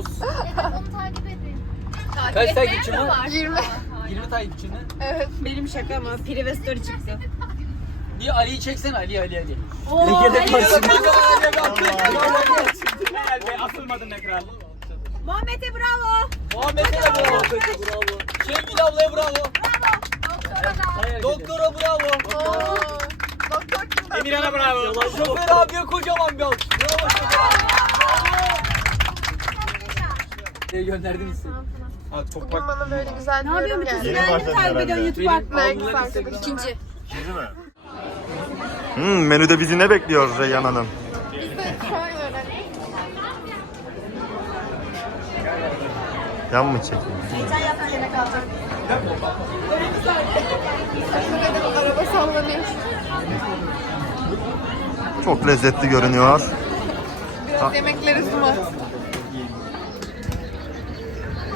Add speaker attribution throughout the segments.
Speaker 1: 16 Oğuz.
Speaker 2: Onu takip edin.
Speaker 1: Kaç takipçi mi?
Speaker 3: 20.
Speaker 1: 20 takipçi mi?
Speaker 3: Evet.
Speaker 4: Benim şaka Prive Story çıktı.
Speaker 1: Bir Ali'yi çeksene Ali Ali Ali.
Speaker 4: Oo,
Speaker 1: Helal be asılmadın ekran.
Speaker 4: Muhammed'e bravo.
Speaker 1: Muhammed'e de bravo. Bravo. Şengül ablaya bravo. Doktora bravo.
Speaker 3: Oo. Doktor kim?
Speaker 1: Emirhan'a bravo. Şoför abiye kocaman bir alkış. Bravo şoför abi. Gönderdim size. Ha, çok
Speaker 3: Bugün bana böyle güzel bir
Speaker 4: Ne
Speaker 3: yorum
Speaker 4: yapıyorsun?
Speaker 3: geldi.
Speaker 4: Sen mi takip ediyorsun YouTube?
Speaker 3: Next
Speaker 1: ablalar
Speaker 3: arkadaşım.
Speaker 4: İkinci.
Speaker 5: Değil mi? Hmm, menüde bizi ne bekliyor Reyyan Hanım? Yan mı çekeyim?
Speaker 3: Dedim araba sallanıyor.
Speaker 5: Çok lezzetli görünüyor.
Speaker 3: Biraz yemekleri sunmak.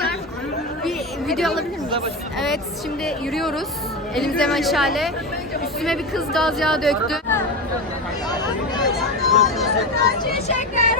Speaker 3: Yapıyorsun?
Speaker 2: Bir video alabilir miyiz? Evet şimdi yürüyoruz. Elimize meşale. Üstüme bir kız gaz yağı döktü. Çiçekler.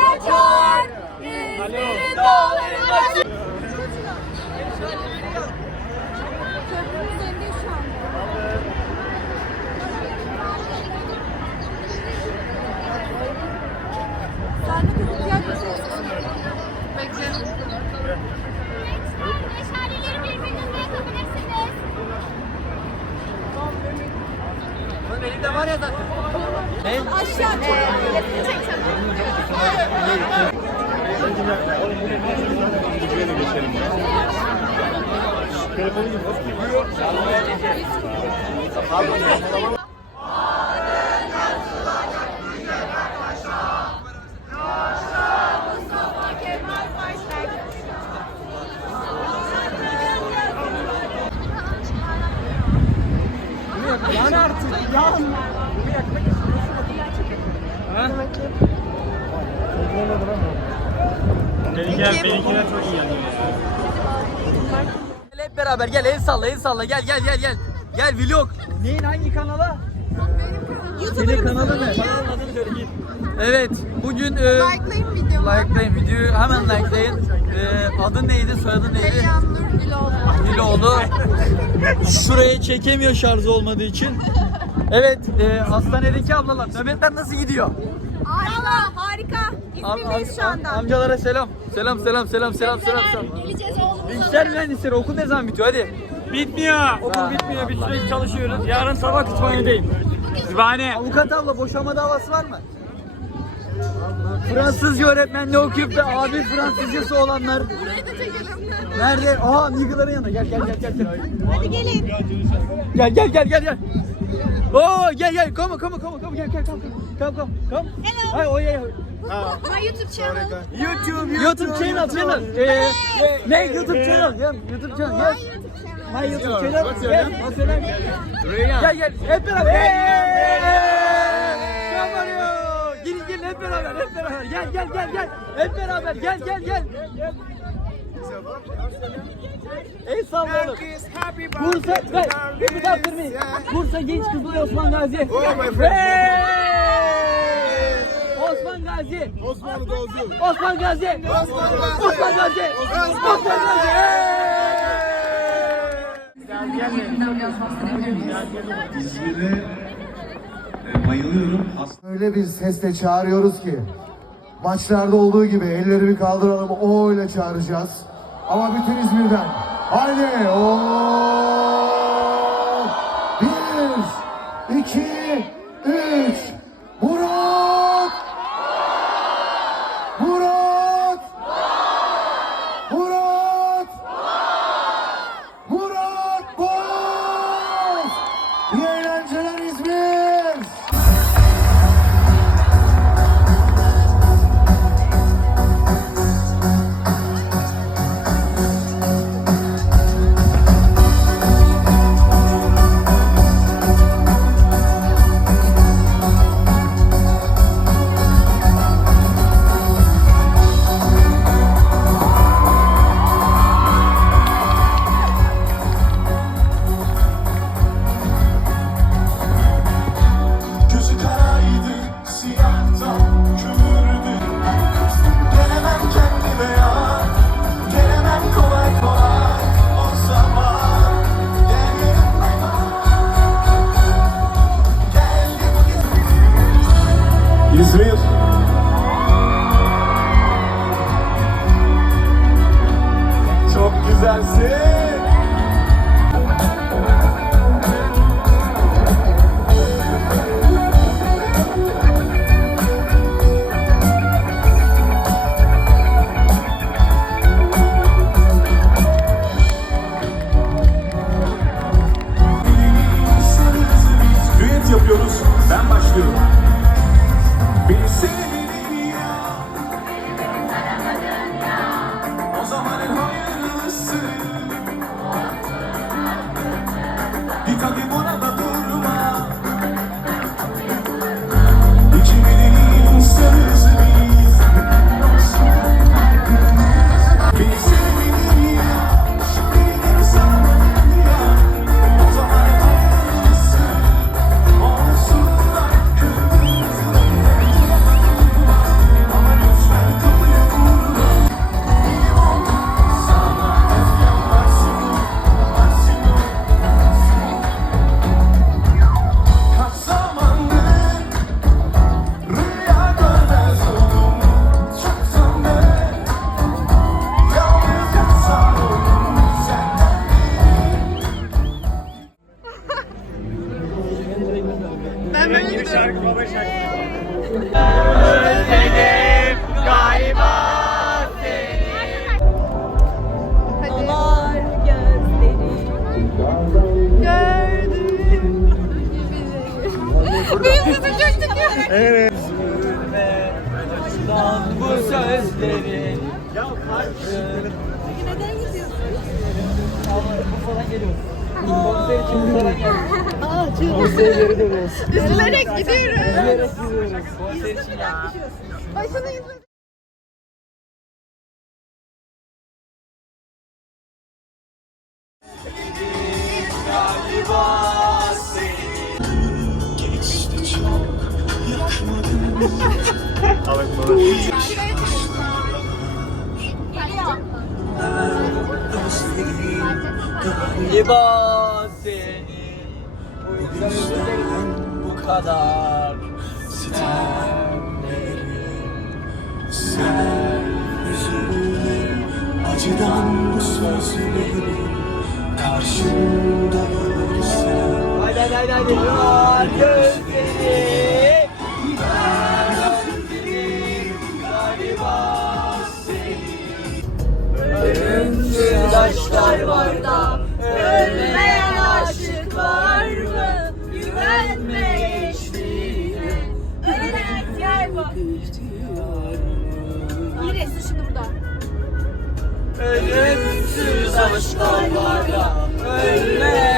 Speaker 1: Ne?
Speaker 2: Aşağı çek. Resmi
Speaker 6: Benimkiler, benimkiler çok iyi yanıyor.
Speaker 1: Gel hep beraber gel el salla el salla gel gel gel gel. Gel vlog. Neyin hangi kanala? Senin kanalı ne? Kanalın adını söyle git. Evet bugün e,
Speaker 3: Like'layın videomu.
Speaker 1: likelayın videoyu hemen likelayın. E, adın neydi soyadın neydi?
Speaker 3: Elian Nur Güloğlu.
Speaker 1: Güloğlu. Şuraya çekemiyor şarjı olmadığı için. Evet e, hastanedeki ablalar nöbetler nasıl gidiyor?
Speaker 4: Harika, harika.
Speaker 1: Am-
Speaker 4: İzmir'deyiz şu
Speaker 1: am-
Speaker 4: anda.
Speaker 1: amcalara selam. Selam selam selam selam selam. selam.
Speaker 2: Geleceğiz.
Speaker 1: Bilgisayar mühendisleri okul ne zaman bitiyor hadi.
Speaker 6: Bitmiyor. Okul bitmiyor. Biz sürekli çalışıyoruz. Yarın sabah kütüphanedeyim. Kütüphane.
Speaker 1: Avukat abla boşanma davası var mı? Fransızca öğretmenliği okuyup da abi Fransızcası olanlar.
Speaker 3: Burayı da çekelim.
Speaker 1: Nerede? Aha Niggaların yanında. Gel gel gel gel. gel.
Speaker 4: Hadi gelin.
Speaker 1: Gel gel gel gel gel. Oo gel gel. Come on come on come on come gel gel come come come come.
Speaker 4: Hello.
Speaker 1: Ay o ya.
Speaker 4: My YouTube channel.
Speaker 1: YouTube YouTube channel channel. Ee, ne YouTube channel? Gel YouTube channel. Gel. My YouTube channel. Gel. What's your name? Gel gel. Hep beraber. Come on yo. Gelin gelin hep beraber hep beraber. Gel gel gel gel. Hep beraber gel gel gel. El sallayalım. Bursa, hey, repeat after me. Bursa Genç Kızılay Osman Gazi.
Speaker 5: Oh, my friend.
Speaker 1: Osman Gazi.
Speaker 5: Osman Gazi.
Speaker 1: Osman Gazi.
Speaker 5: Osman Gazi.
Speaker 1: Osman Gazi.
Speaker 5: Osman
Speaker 1: Gazi.
Speaker 7: İzmir'e e, bayılıyorum.
Speaker 8: Öyle bir sesle çağırıyoruz ki maçlarda olduğu gibi ellerimi kaldıralım o ile çağıracağız. Ama bütün İzmir'den. Haydi. O bir, iki, üç.
Speaker 3: Böyle gidiyorum.
Speaker 6: Şarkı baba şarkı.
Speaker 4: Dolar gözleri.
Speaker 3: Gördüm. Benim sesim çok çıkıyor.
Speaker 1: Baştan bu sözlerin
Speaker 4: Neden gidiyorsun?
Speaker 1: Bursa'dan geliyoruz. İçin geldik. Bursa'ya geri dönüyoruz.
Speaker 3: Üzülerek gidiyoruz.
Speaker 1: Üzülerek gidiyoruz. Konser için geldik.
Speaker 3: Başını izle.
Speaker 1: Bu yüzden özür dilerim. bu kadar
Speaker 7: Sen üzülme acıdan bu sözlerin karşımda görürsen
Speaker 1: Haydi haydi haydi Yar gözleri Aşklar var da
Speaker 4: Ölmeyen aşık var mı? Güvenme eşliğine. Evet gel bak. Yine şimdi burada.
Speaker 1: Ölümsüz aşklar var da Ölmeyen